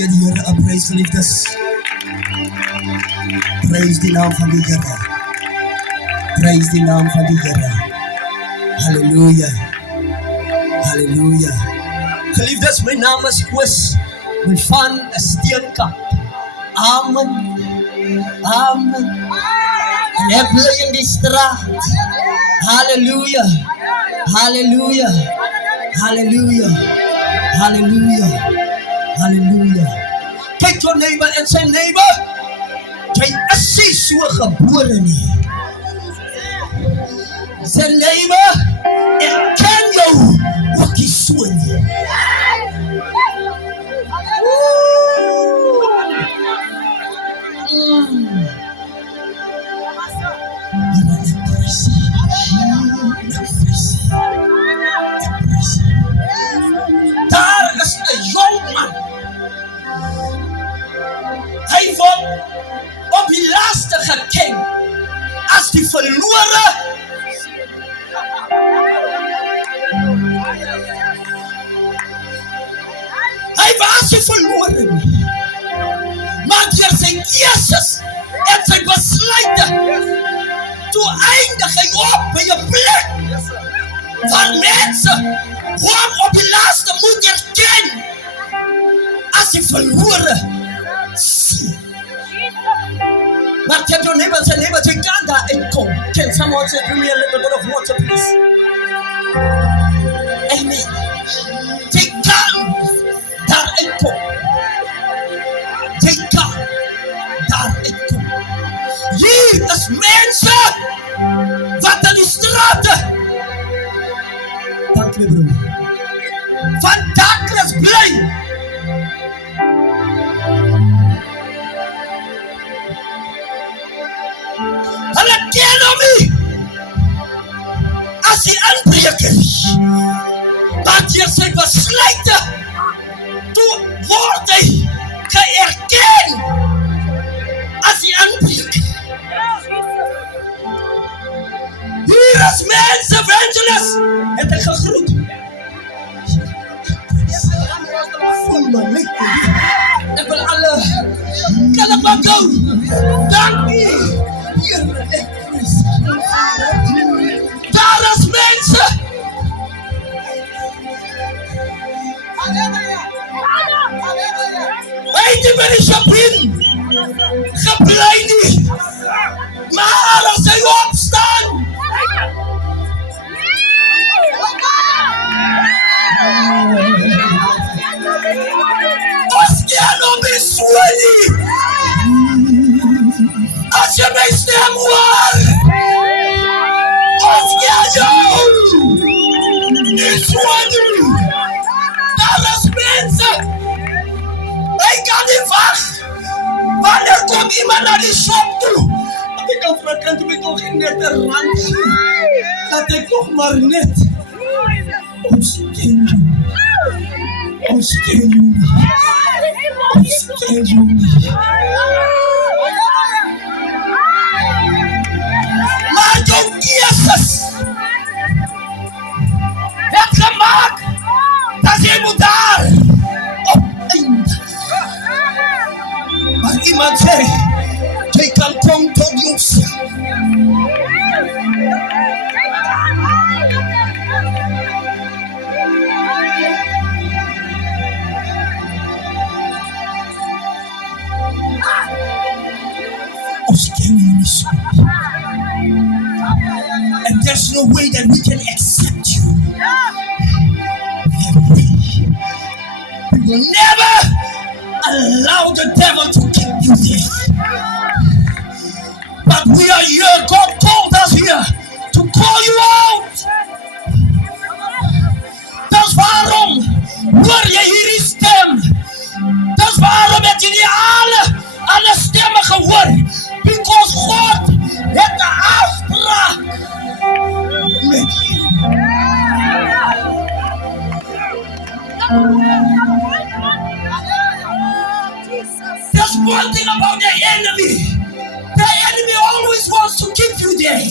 gee die Here 'n prys, geliefdes. Prys die naam van die Here. Prys die naam van die Here. Halleluja. Halleluja. Geliefdes, my naam is Koos. My van 'n Steenkamp. Amen. Amen. En ek bly in die straat. Halleluja. Halleluja. Halleluja. Halleluja. Halleluja. Kyk jou neighbor en sy neighbor. Jy is nie so gebore nie. Sy neighbor, ek ken jou ook nie so nie. Daar is 'n jong man. Hy word op die laaste geken as die verlore. Hy was nie verlore nie. Maar deur sy keuses en sy besluite, toe eindig hy op by 'n plek waar mense hom op die laaste moet erken as die verlore seun. Maar tell your neighbor, say neighbor, jy kan daar uitkom. Can someone say, bring me a little bit of water, please? Amen. Jy kan daar uitkom. Jy kan daar uitkom. Hier is mense wat in die strate, dank my broer, van darkness bly. Hulle ken hom nie as die aanbreker. Maar deur sy besluite, toe word hy geërken as die aanbreker. Hier is mense, evangelist, het hy gegroet. Voel my net. Ek wil alle Kalabagou. Dankie. Daar is mense. Hy het by die Shabrin gebly nie. Maar as hy opstaan, ons ken hom nie so nie. As jy my stem hoor, ons ken jou nie so nie. Daar is mense. Hy kan nie wag. Wanneer kom iemand na die shop toe? Dat ek kan vir my kind met nog net 'n rand. Dat ek nog maar net. Ons ken jou. Ons ken jou nie. Ons ken jou nie. Maar jou Jesus het gemaak dat jy moet daar opeindig. Maar iemand sê, jy kan kom tot jouself. Ons ken jou nie so. And there's no way that we can accept you. We will never allow the devil to keep you there. But we are here. God called us here to call you out. Dat is waarom hoor jy hierdie stem. Dat is waarom het jy nie alle stemmen gehoor. Because God het 'n afspraak met jou. There's one thing about the enemy. The enemy always wants to keep you there.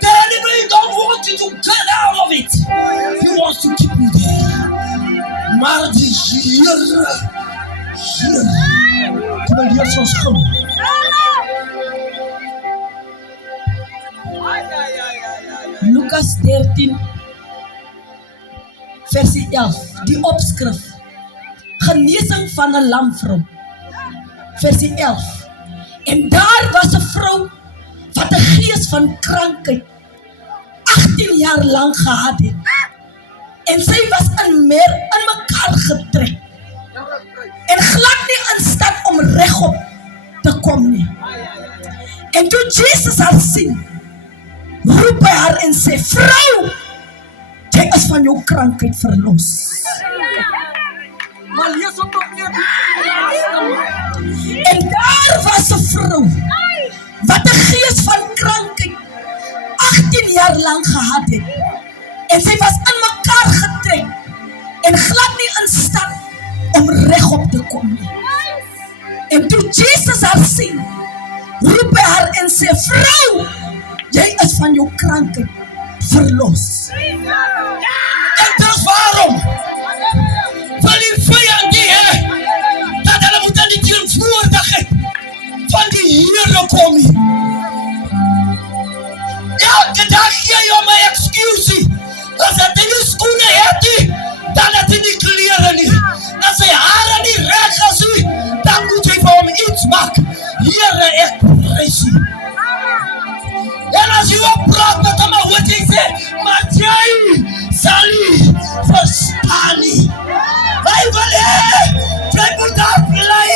The enemy don't want you to get out of it. He wants to keep you there. Maar die Here wil lees ons gou. Lukas 13 vers 11, die opskrif, genesing van 'n lamvrou. Vers 11, en daar was 'n vrou wat 'n gees van krankheid 18 jaar lang gehad het, en sy was in mekaar getrek, en glad nie in staat om regop te kom nie. En toe Jesus haar sien, roep hy haar en sê, vrou, jy is van jou krankheid verlos. En daar was 'n vrou wat 'n gees van krankheid 18 jaar lang gehad het, en sy was in mekaar getrek en glad nie in staat om regop te kom nie. En toe Jesus haar sien, roep hy haar en sê, vrou, jy is van jou krankheid verlos. En dis waarom van die vyand die dat hulle moet aan die teenwoordigheid van die Here kom nie. Elke dag gee jy my excusie. As hy nie skoene het nie, dan het hy nie klere nie. As hy hare nie reg is nie, dan moet hy vir hom iets maak. Here, ek prys U. En as jy praat met hom, wat jy sê, maar jy sal nie verstaan nie. Hy wil jy moet daar bly.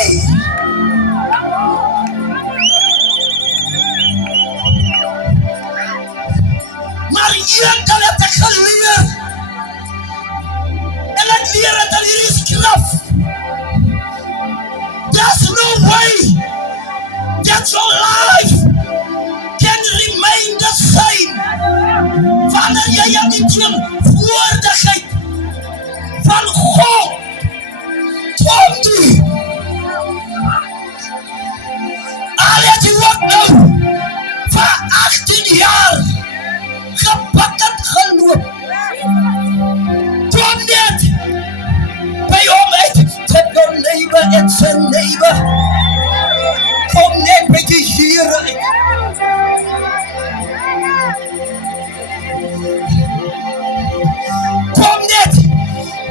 Maar eendag het ek geleer, en ek leer het aan hierdie skrif. There's no way that your life can remain the same wanneer jy aan die teenwoordigheid van God kom nie. Al het jy ook nou vir 18 jaar gepakkerd geloop, kom net by hom uit, tot jou neighbor en sy neighbor, kom net by die Here uit. Kom net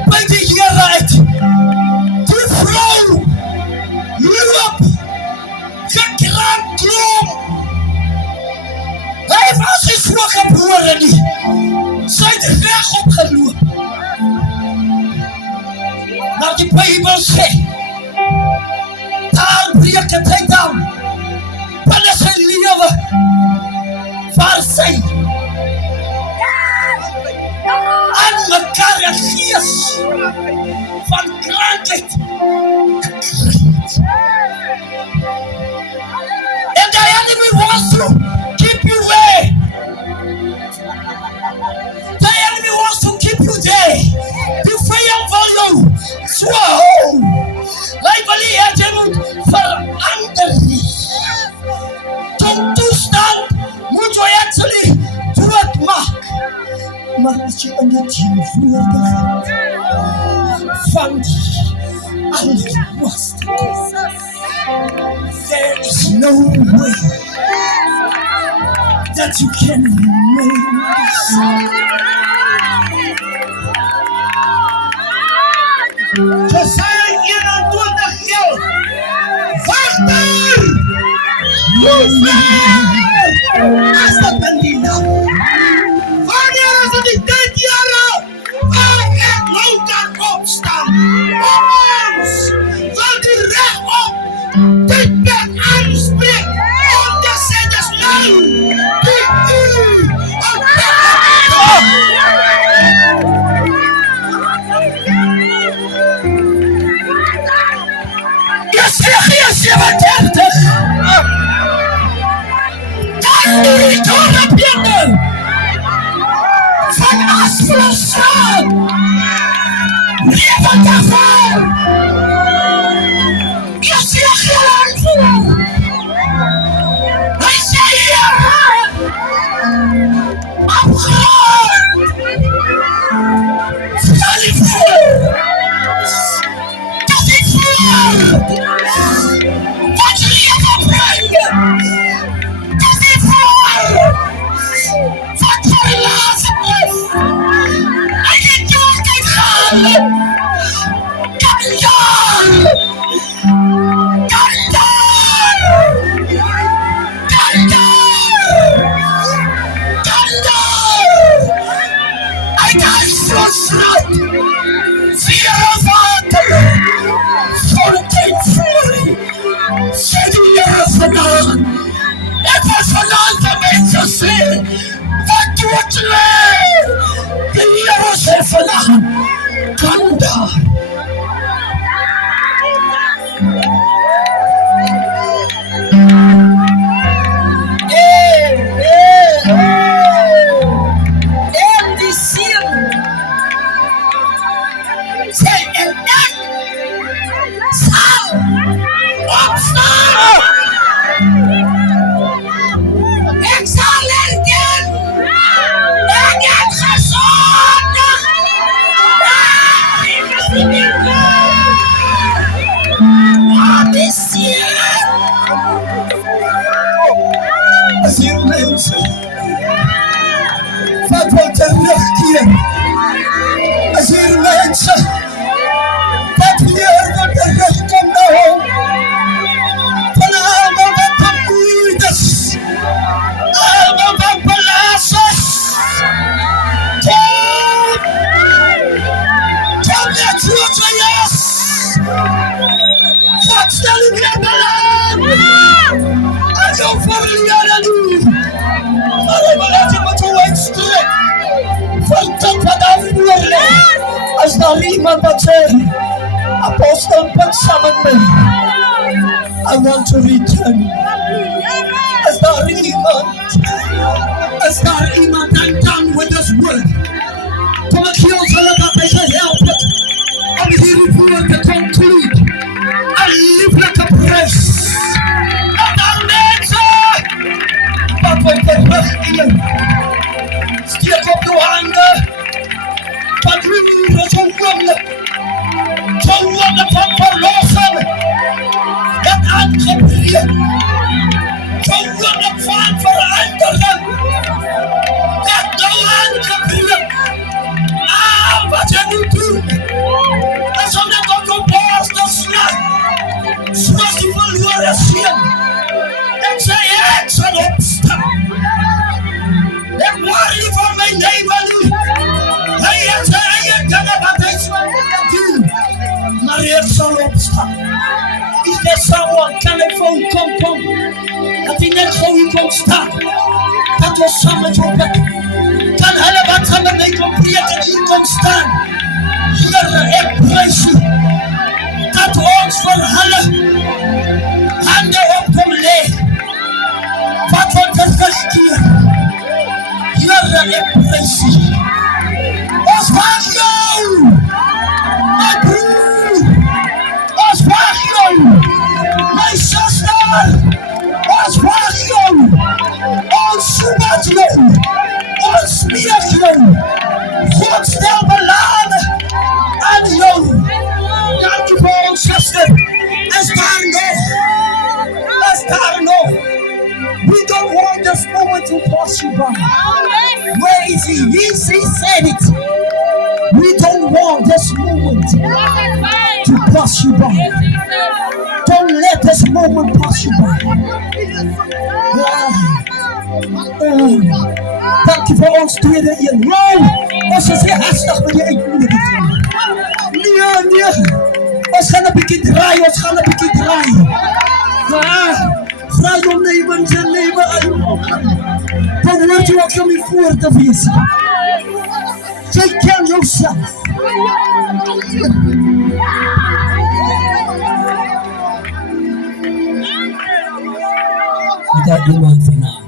by die Here uit. Die vrou loop gekramp klom. Hy was nie so gebore nie. Sy het regop geloop. Maar die Bybel sê, daar breek het hy dan binne sy lewe, waar sy aan mekaar 'n gees van krankheid gekry. And the enemy wants to keep you away. The enemy wants to keep you there. Die vyand wil jou so hou. Hy wil nie hê jy moet verander nie. Tot toestand moet jy actually doodmaak. Maar as jy in die teenwoordigheid van die Allerhoogste kom, there is no way that you can remain the same. Jesaja 21 jaar, wacht daar! As dat ben die naam. Wanneer is het die 10 jaar waar ek louter opstaan? Ons van die recht op dit ben aanspreek om te sê dis nou die Jesaja 37 die torenbeelden van asfaltstraat leven daarvoor. Je ziet geen antwoord. Hij zei hier opgehoord van die vloer. Dat die vloer break free. Zeg die Heer vandaag. Het was vandaag de mensen zien. Wat doet je? De Heer zegt vandaag. Kom daar. En die ziel. Zij en ik zal opstaan. Ik zal erkennen. Ik heb gezondigd. Ik is niet meer waar. Wat is hier? Als hier mensen wat wordt terugkeren. Als hier mensen wat hier wordt terugkomen naar hom. Van allemaal wat vermoeides. Allemaal wat belasters. Kom! Kom naar Trots Jas! God stel u weer belang! En jou verliezen nu! Waarom laat je me toe uitstrekt? Vertel wat afvoeren! Als daar iemand wat zegt, apostel, ben samen mee. I want to return. Is daar iemand, I'm done with this word. Kom ik hier ons hulle dat hy gehelp het om hierdie woord te conclude. 'n lieflike prys. En dan mense wat wil terugkeer. Steek op jou hande. Wat u is zo'n wonder van verlossing. Dat aangebreid. Zo'n wonder van verandering. Dat nou aangebreid. Wat je nu doet. Is om net op je borst te slaan. Zoals die verloren ziel. En zei ik zal opstaan. Ik worry voor mijn leven nu. Hij heeft zijn eigen kunnen wat hij kan doen. Maar ik zal opstaan. Is there someone? Kan ik gewoon kom. Dat hij net gewoon komt staan. Dat was samen zo op. Kan hulle wat samen mee compleet en hier komt staan. Heer, ik prijs u. Dat ons voor hulle handen op kom leeg. Wat wordt terugkeer. Heer, ik prijs u. Ons vraag jou. Mijn broer. Ons vraag jou. Mijn zuster. Ons vraag jou. Ons zoekt jou. Ons smeert jou. God stel beladen aan jou. Dank u voor ons zuster. Is daar nog? We don't want this moment to pass you by. Where is he? He said it. We don't want this moment to pass you by. Don't let this moment pass you by. Dank je voor ons tweede in. Ons is heel hastig met je uitnodiging. Nee. Ons gaan een beetje draaien. Vraag je nemen zijn leven aan. Dan wordt je ook om je voor te wezen. Jij kent jezelf. Is daar iemand vanavond?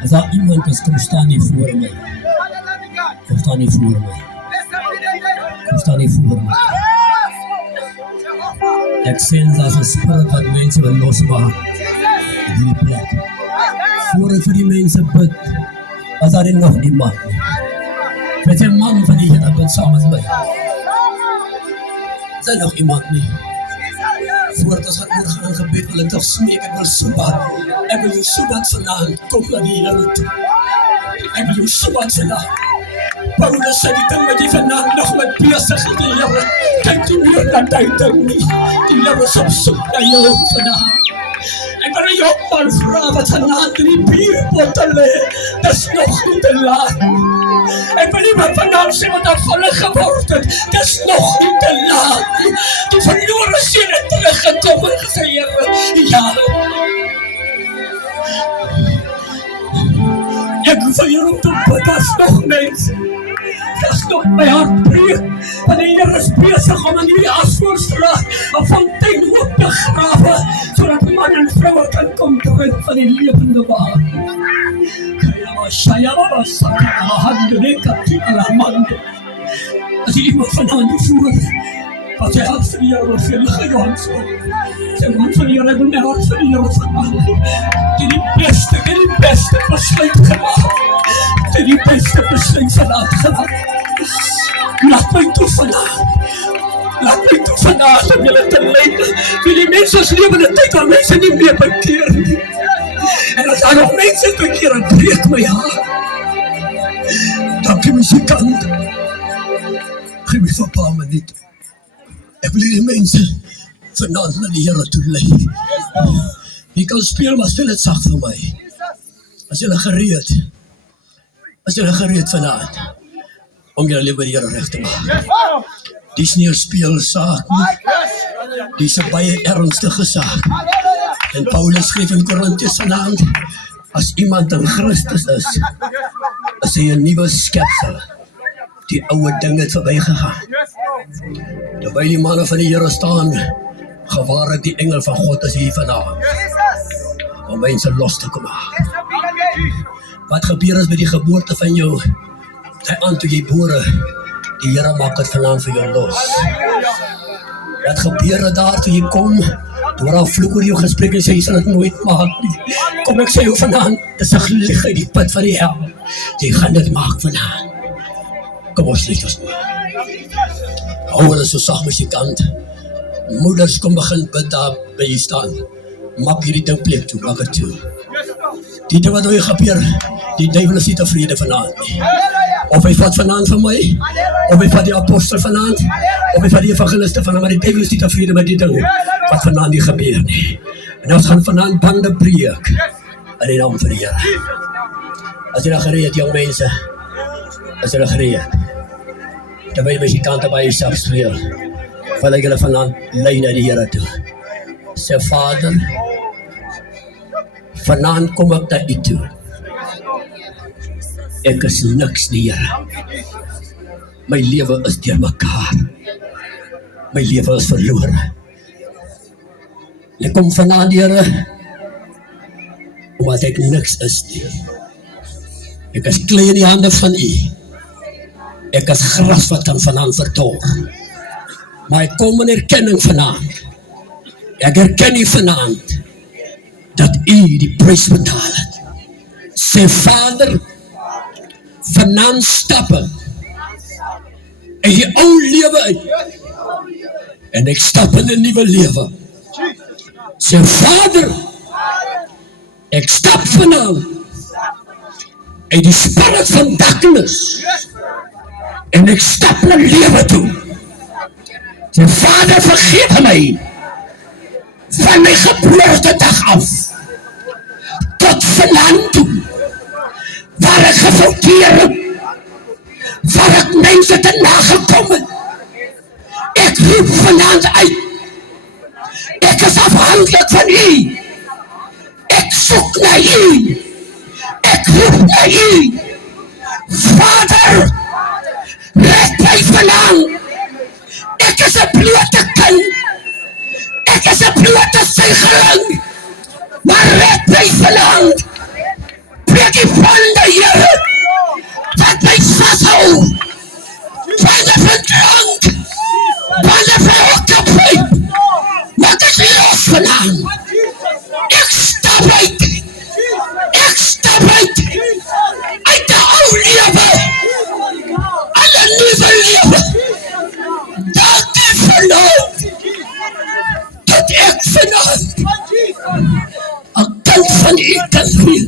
Als daar iemand is, kom staan hier voor mij. Kom staan hier voor mij. Ik sens als een spirit wat mensen wil losmaken. In die plek. Voor die mensen bid. Als daar nog iemand. Met een man van die Heer bid samen met mij. Is er nog iemand niet? Voordat ons gaan gebed wil ik toch smeken. Ik wil Sabbat. Ik wil je Sabbat vandaag. Kom naar die Heer toe. Ik wil je Sabbat vandaag. Paulus zei die ding met je vandaag nog met bezig in die Heer. Kijk die weer naar die ding niet. Die Heer is op zoek naar jou vandaag. En wanneer je ook maar vraagt wat vanavond in die bierbotten ligt, dat is nog niet te laat. En wanneer we vanavond zijn wat afvallig geworden, dat is nog niet te laat. Die verloren zinnen teruggekomen en gezegd, ja. Ik wil je roepen, dat is nog mensen. Dat is nog mijn hart breekt. Wanneer je is bezig om in die Asvoorstraat een fontein op te graven, zodat man en vrouw kan komen terug van die levende water. Als je iemand vanavond voert, wat je hart van jou wordt gegaan. Zijn hart van jou hebben mijn hart van jou vanavond. Die beste besluit gemaakt. Die beste besluit vanavond gemaakt. Laat mij toe vanavond. Laat mij toe vanavond om jullie te leiden. Voor die mensen leven de tijd waar mensen niet meer bekeren. En als er nog mensen bekeren, breekt mijn hart. Dank je muzikant. Geef me een paar minuten. Ik wil die mensen vanavond naar de Heer toe leiden. Je kan spelen, maar stel het zacht voor mij. Als jullie gereed vanavond om jullie leven de Heer recht te maken. Die is niet een speelzaak, die is een baie ernstige zaak. En Paulus schreef in Korintiërs vanavond, als iemand in Christus is hij een nieuwe schepsel. Die oude dingen het voorbij gegaan. Terwijl die mannen van die Heer staan, gewaar ik die engel van God is hier vanavond. Om mensen los te komen. Wat gebeur is met die geboorte van jou? Sy aan toe jy bore, die Here maak het vanavond vir jou los. Wat gebeur daar toe jy kom? Door al vloek oor jou gesprek en sê, jy sal het nooit maak nie. Kom ek sê jou vanavond, dit is 'n gelig uit die put van die hel. Jy gaan dit maak vanavond. Kom ons sluit ons maar. Hou hulle so sag muzikant. Moeders kom begin bid daar by jy staan. Maak hierdie ding plek toe, maak het toe. Die ding wat nou gebeur, die duivel is nie tevrede vanavond nie. Of hy vat vanavond van my, of hy vat die apostel vanavond, of hy vat die evangeliste vanavond, maar die duivel is nie tevrede met die ding wat vanavond nie gebeur nie. En ons gaan vanavond bande breek in die naam van die Here. As jy nou gereed, jong mense, as jy nou gereed, terwyl die muzikante by jyself speel, wil ek julle vanavond lei na die Here toe. Sê, Vader, vanavond kom ek na u toe. Ek is niks die Here. My lewe is deur mekaar. My lewe is verlore. Ek kom vanavond, Here, omdat ek niks is nie. Ek is klei in die hande van u. Ek is gras wat kan vanavond verdor. Maar ek kom in erkenning vanavond. Ek herken u vanavond dat u die prys betaal het. Sê, Vader, vanavond stap ek in die ou lewe uit en ek stap in 'n nuwe lewe. Sê, Vader, ek stap vanavond uit die spirit van darkness en ek stap na lewe toe. Sê, Vader, vergeef my van my geboortedag af tot vanavond toe, waar ek gefouteer het, waar ek mense te nagekom het. Ek roep vanavond uit. Ek is afhankelijk van u. Ek soek na u. Ek roep na u. Vader, red my vanavond. Ek is 'n blote kind. Ek is 'n blote suigeling. Maar red my vanavond. Breek die bande, Here, wat my vashou. Bande van drank. Bande van hokkerpijp. Maak ek los vanavond. Ek stap uit. Ek stap uit. Uit die ou lewe. Aan 'n nuwe lewe. Dat ek vanavond. Dat ek vanavond. 'n kind van u kan wees.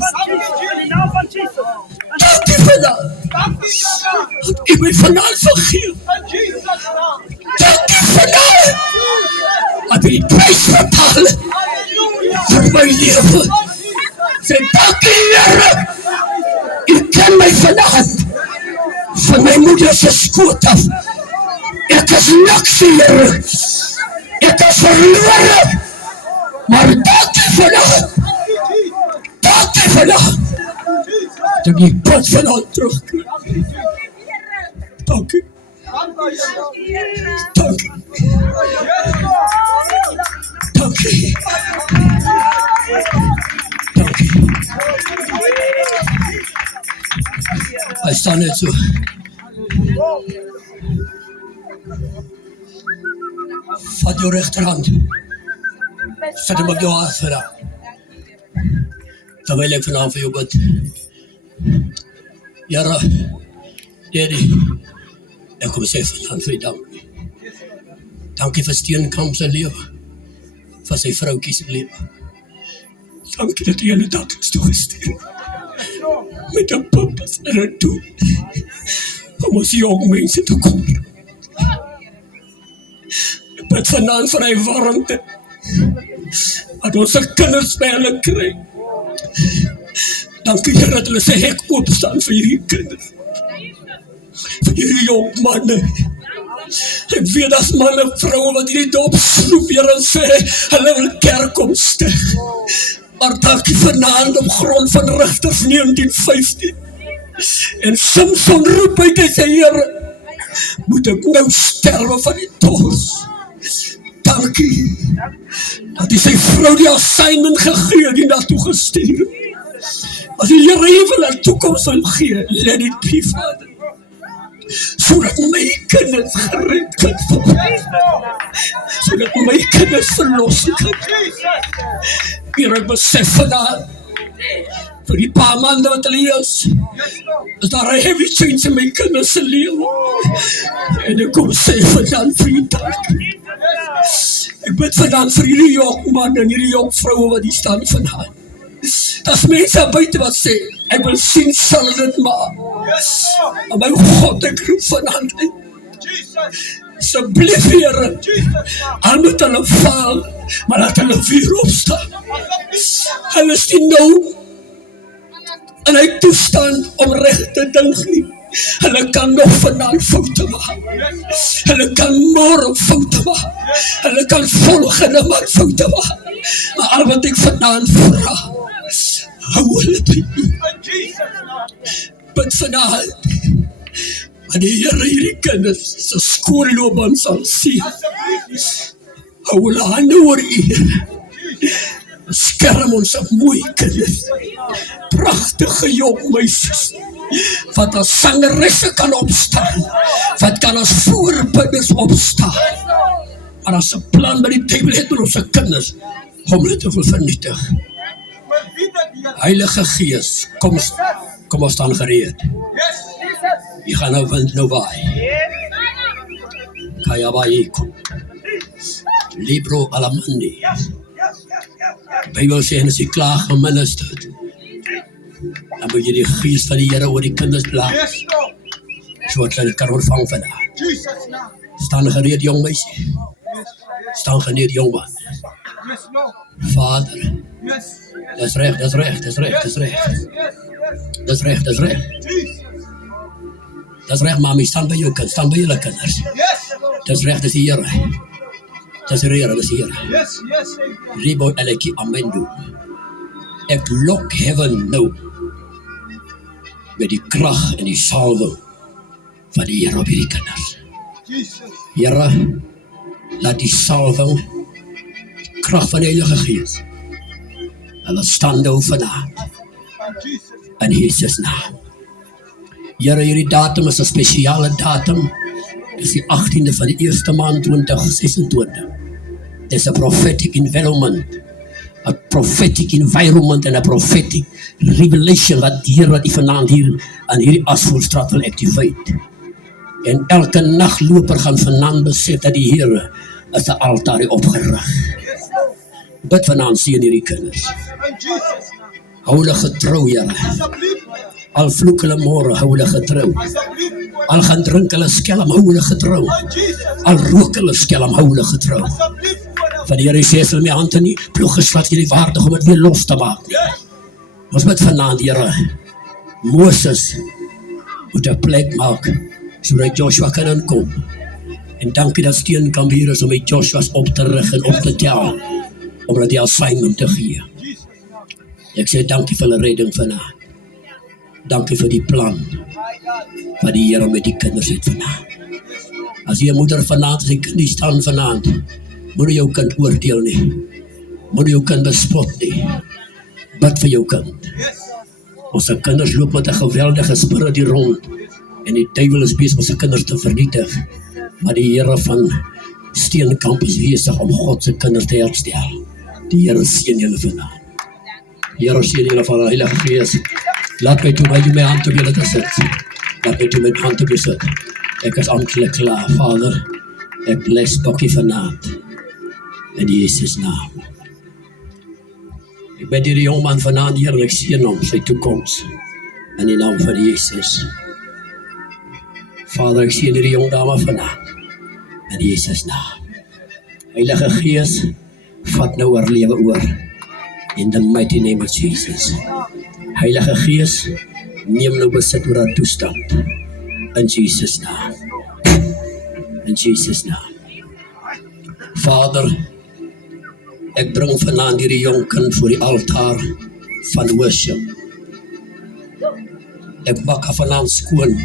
Dank u vanavond. Dat u my vanavond vergeef. Dank u vanavond. Dat u die prijs betaal het. Vir oor my lewe. Sê dankie Here. U ken my vanaand van my moeder se skoot af. Ek is niks Here. Ek is verlore. Maar dankie vanaand. Dankie vanaand. Dat ek pad vanaand terugkry. Dankie. Dankie. Dankie. Dankie. Hy staan net so. Vat jou regterhand. Zet hem op jouw hart vandaag. Terwijl ik vanavond voor jou bid. Here, Daddy, ik kom zeggen vanavond voor je dank. Dankie vir Steenkamp se lewe. Vir sy vroukie se lewe. Dankie dat jy hulle dag is toegestuur. Met 'n purpose en 'n doel. Om ons jong mense te kom. Ek bid vanaand vir hy warmte. Dat ons kinders by hulle kry. Dankie Here dat hulle sy hek oopstaan vir hierdie kinders. Vir hierdie jong manne. Ek weet as manne, vroue wat hierdie dop snoep hier en sê, hulle wil kerk kom stig. Maar dankie vanaand op grond van Rigters 19:15. En Samson roep uit en sê, Here, moet ek nou sterwe van die dors. Dankie dat hy sy vrou die assignment gegee die naartoe gestuur. As die Here even 'n toekoms wil gee, let it be, Vader. Sodat my kinders gered kan word. Sodat my kinders verlos kan. Here, ek besef vandaag, vir die paar maande wat hulle is daar 'n heavy change in my kinders se lewe. En ek kom sê vandaag vir die dank. Ek bid vandaag vir hierdie jong man en hierdie jong vroue wat hier staan vandaag. As mense buite wat sê, ek wil sien sal dit maar. Maar my God, ek roep vanavond uit. Asseblief Here, al moet hulle val, maar laat hulle weer opstaan. Hulle is nie nou in hy toestand om reg te dink nie. Hulle kan nog vanavond foute maak. Hulle kan môre foute maak. Hulle kan volgende maand foute maak. Maar al wat ek vanavond vra, hou hulle by U. Bid vanavond, maar die Here hierdie kinders se skoolloopbaan sal sien. Hou hulle hande oor U. Skerm ons op mooi kinders. Pragtige jong meisies. Wat as sangeresse kan opstaan. Wat kan as voorbinders opstaan. Maar as 'n plan by die tafel het met ons kinders, om hulle te vernietig. Heilige Gees, kom ons staan gereed. Jy gaan nou wind nou waai. Kaya waai kom. Libro alamandi. Bybel sê as jy klaar geminister het, dan moet jy die Gees van die Here oor die kinders plaas. Sodat hulle dit kan ontvang vandaag. Staan gereed jong meisie. Staan gereed jong man. Vader, dis reg, dis reg, dis reg, dis reg. Dis reg, dis reg. Dis reg, mami, staan by jou kind, staan by julle kinders. Dis reg, dis die Here. Dis die Here, dis die Here. Ribo eleki amendu. Ek lok heaven nou met die krag en die salwing van die Here op hierdie kinders. Here, laat die salwing, krag van die Heilige Gees, hulle staan nou vandaag in Jesus naam. Here, hierdie datum is 'n spesiale datum. Dis die 18de van die eerste maand 2026. Dis 'n prophetic environment. A prophetic environment and a prophetic revelation wat die Here wat die vanaand hier aan hierdie Asvoorstraat wil activate. En elke nagloper gaan vanaand besef dat die Here is 'n altaar opgerig. Bid vanaand sien hierdie kinders. Hou hulle getrou, Here. Al vloek hulle môre, hou hulle getrou. Al gaan drink hulle skelm, hou hulle getrou. Al rook hulle skelm, hou hulle getrou. Van die Here Jesus in my hand in die ploeg gesvat, jy nie waardig om het weer los te maak nie. Ons bid vanaand, Here, Moses moet 'n plek maak, sodat Joshua kan inkom. En dankie dat Steenkamp hier is om die Joshua's op te rig en op te tel, om hulle die assignment te gee. Ek sê dankie vir hulle redding vanaand. Dankie vir die plan wat die Here met die kinders het vanaand. As jy 'n moeder vanaand, as jy kind die staan vanaand, moet jy jou kind oordeel nie. Moet jy jou kind bespot nie. Bid vir jou kind. Ons kinders loop met 'n geweldige spirit hier rond en die duiwel is besig om sy kinders te vernietig. Maar die Here van Steenkamp is besig om God se kinders te herstel. Die Here seën julle vanaand. Die Here seën julle van die Heilige Gees. Laat my toe by my hand op julle te sit. Laat my toe met hand op julle sit. Ek is amptelik klaar, Vader. Ek bless Bokkie vanaand. In Jesus naam. Ek bid hierdie jongman vanaand, Here, en ek seën hom, sy toekoms. In die naam van Jesus. Vader, ek seën hierdie jong dame vanaand. In Jesus naam. Heilige Gees, vat nou haar lewe oor. In the mighty name of Jesus. Heilige Gees, neem nou besit oor haar toestand. In Jesus naam. In Jesus naam. Vader, ek bring vanaand hierdie jong kind voor die altaar van worship. Ek maak haar vanaand skoon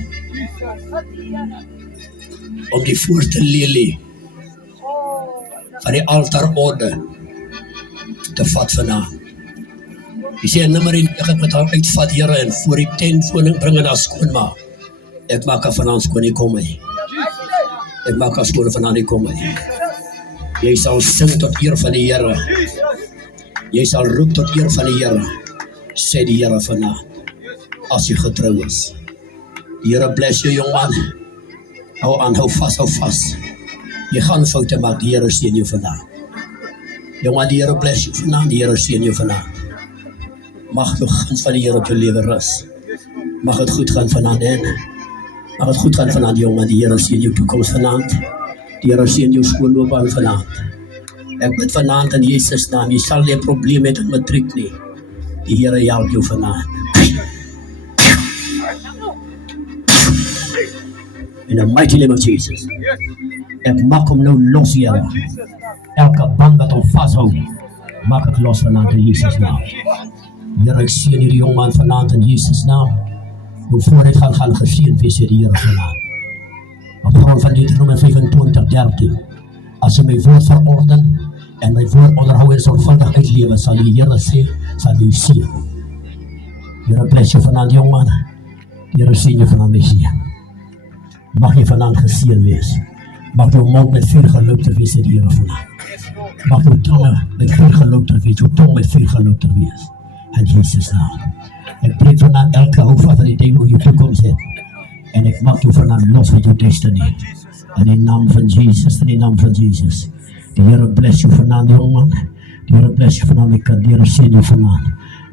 om die voorste lelie van die altaarorde te vat vanaand. Jy sê 'n nummer 1, ek met haar uitvat, Here, en voor die tentwoning bring en haar skoon maak. Ek maak haar vanaand skoon, nie kom my. Ek maak haar skoon vanaand, nie kom my. Jy sal sing tot eer van die Here. Jy sal roep tot eer van die Here, sê die Here vanaand, as jy getrou is. Die Here bless jou, jongman. Hou aan, hou vas. Jy gaan foute maak, die Here seën jou vanaand. Jongman, die Here bless jou vanaand, die Here seën jou vanaand. Mag die guns van die Here op jou lewe rus. Mag het goed gaan vanaand, en mag het goed gaan vanaand, jongman, die Here seën jou toekoms vanaand. Die Here seën jou skoolloopbaan vanaand. Ek bid vanaand in Jesus naam, jy sal nie 'n probleem hê met matriek nie. Die Here help jou vanaand. In the mighty name of Jesus. Ek maak hom nou los, Here. Elke band wat hom vashou, maak ek los vanaand in Jesus naam. Here, ek seën hierdie jongman vanaand in Jesus naam. Jou vooruit gaan geseën wees, die Here vanaand. Op grond van Deuteronomium 25:13. As jy my woord verorden en my woord onderhou en sorgvuldig uitlewe, sal die Here sê, sal jy seën. Here bless jou vanaand, jongman. Die Here seën jou vanaand, my seën. Mag jy vanaand geseën wees. Mag jou mond met vuur gelouter wees, die Here vanaand. Mag jou tonge met vuur gelouter wees, jou tong met vuur gelouter wees. In Jesus naam. Ek breek vanaand elke houvast van die duiwel oor jou toekoms het. En ek maak jou vanaand los uit jou destiny. In die naam van Jesus, in die naam van Jesus. Die Here bless jou vanaand, jongman. Die Here bless jou vanaand, my kind. Die Here seën jou vanaand.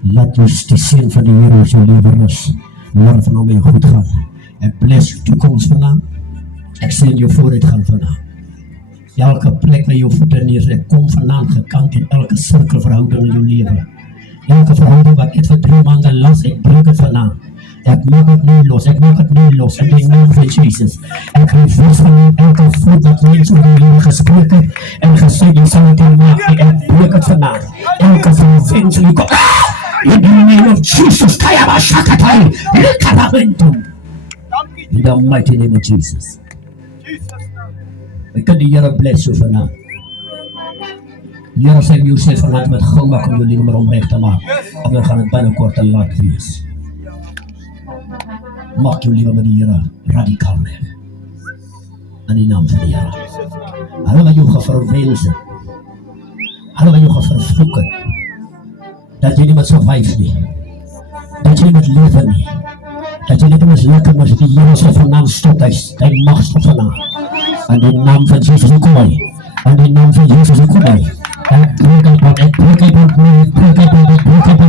Laat ons die seën van die Here op jou lewe rus. Laat vanaand met jou goed gaan. Ek bless jou toekoms vanaand. Ek seën jou vooruit gaan vanaand. Elke plek waar jou voete neer, kom vanaand gekant in elke sirkelverhouding in jou lewe. Elke verhouding wat ek vir 3 maande las, ek breek het vanaand. Ek maak het nie los, ek maak het nie los, in die naam van Jesus. Ek reverse van elke voet wat mense oor die Here gespreek het, en gesê, jy sal het hier maak, ek breek het vanaand. Elke verwens, jy kom, in the name of Jesus, Kayaba Shakatai, Likabamentum. In the mighty name of Jesus. Ek kan die Here bless jou vanaand. Here sê jy sê vanaand met gou maak om jou lewe maar omreg te maak. Anders gaan dit binnekort te laat wees. Maak jou lewe met die Here radikaal weg. In die naam van die Here. Hulle wat jou geverwens het. Hulle wat jou gevervloek het. Dat jy nie met survive nie. Dat jy nie met lewe nie. Dat jy net mislukking was, die Here sê vanaand stop, hy mag stop vanaand. In die naam van Jesus, ek kom hy. In die naam van Jesus, ek kom hy. Ek breek uit, ek breek uit, ek breek uit, ek breek uit, ek breek uit,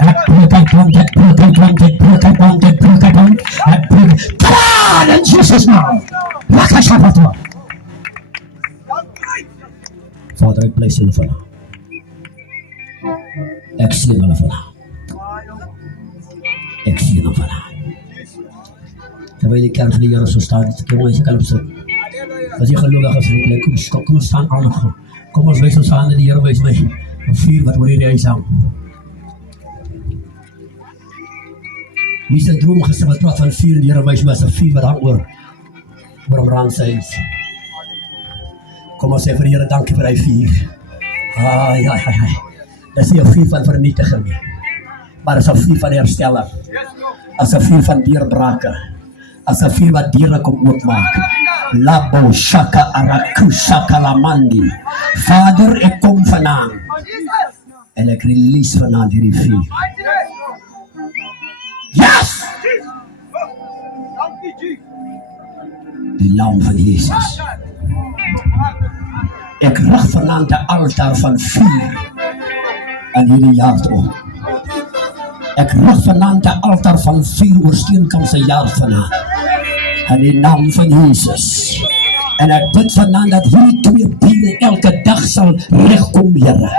ek breek uit, ek breek uit, ek breek uit, ek breek uit, ek breek uit. Come on, in Jesus' name. Rakashabatwa. Vader, Vader, ek bless hulle vandag. Ek sien hulle vandag. Ek sien hulle vandag. Terwyl die kerk van die Here so staan, kom ons kan opsit. As jy geloof as jy kom staan aan. Kom ons wys ons hande, die Here wys my 'n vuur wat oor hierdie huis hang. Wie is 'n droom gesê wat praat van vuur, die Here wys my as 'n vuur wat hang oor omraan sy huis. Kom ons sê vir die Here dankie vir hy vuur. Ja. Dis nie 'n vuur van vernietiging nie, maar is 'n vuur van herstelling. As 'n vuur van deurbrake. As 'n vuur wat deure kom oopmaak. Labo shaka araku shaka lamandi. Vader, ek kom vanaand en ek release vanaand hierdie vuur. Yes! Die naam van Jesus. Ek rig vanaand 'n altaar van vuur aan hierdie jaar toe. Ek rig vanaand 'n altaar van vuur oor Steenkamp se jaar vanaand. In die naam van Jesus. En ek bid vanaand dat hierdie twee bure elke dag sal regkom, Here.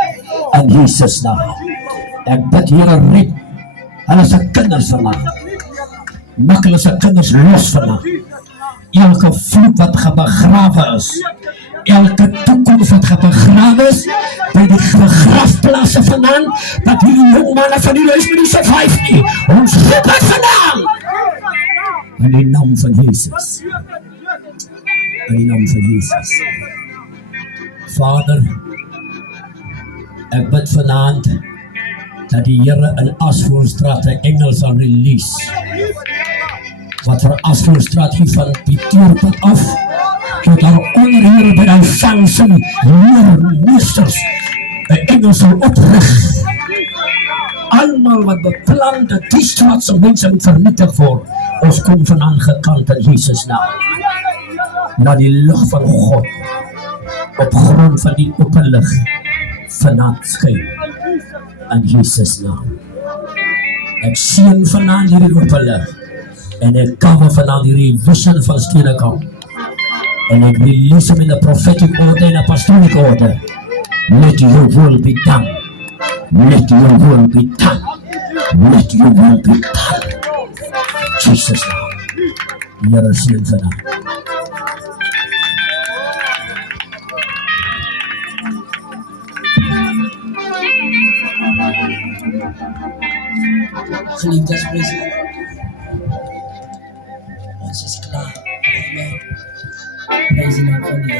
In Jesus naam. Ek bid, Here, red hulle se kinders vanaand. Maak hulle se kinders los vanaand. Elke vloek wat begrawe is. Elke toekoms wat begrawe is by die begrafplasse vanaand, dat hierdie jong manne van die huis met die survive nie. Ons roep dit vanaand. In die naam van Jesus. In die naam van Jesus. Vader, ek bid vanaand dat die Here in Asvoorstraat 'n engel sal release. Wat vir Asvoorstraat hier van die Teerpad af, tot daar onder Here by die vangsin, leermeesters, 'n engel sal oprig. Almal wat beplan dat die straat se mense moet vernietig word, ons kom vanaand gekant in Jesus naam. Na die lig van God op grond van die open lig vanaand skyn in Jesus naam. Ek sien vanaand hierdie open lig en ek cover vanaand hierdie vision van Steenkamp en ek release him in the prophetic order and a apostolic order. Let your will be done. Let your will be done. Let your will be done. Jesus naam. Here sien vanaand. Geliefdes, prys die Here. Ons is klaar. Amen. Prys die naam van die Here.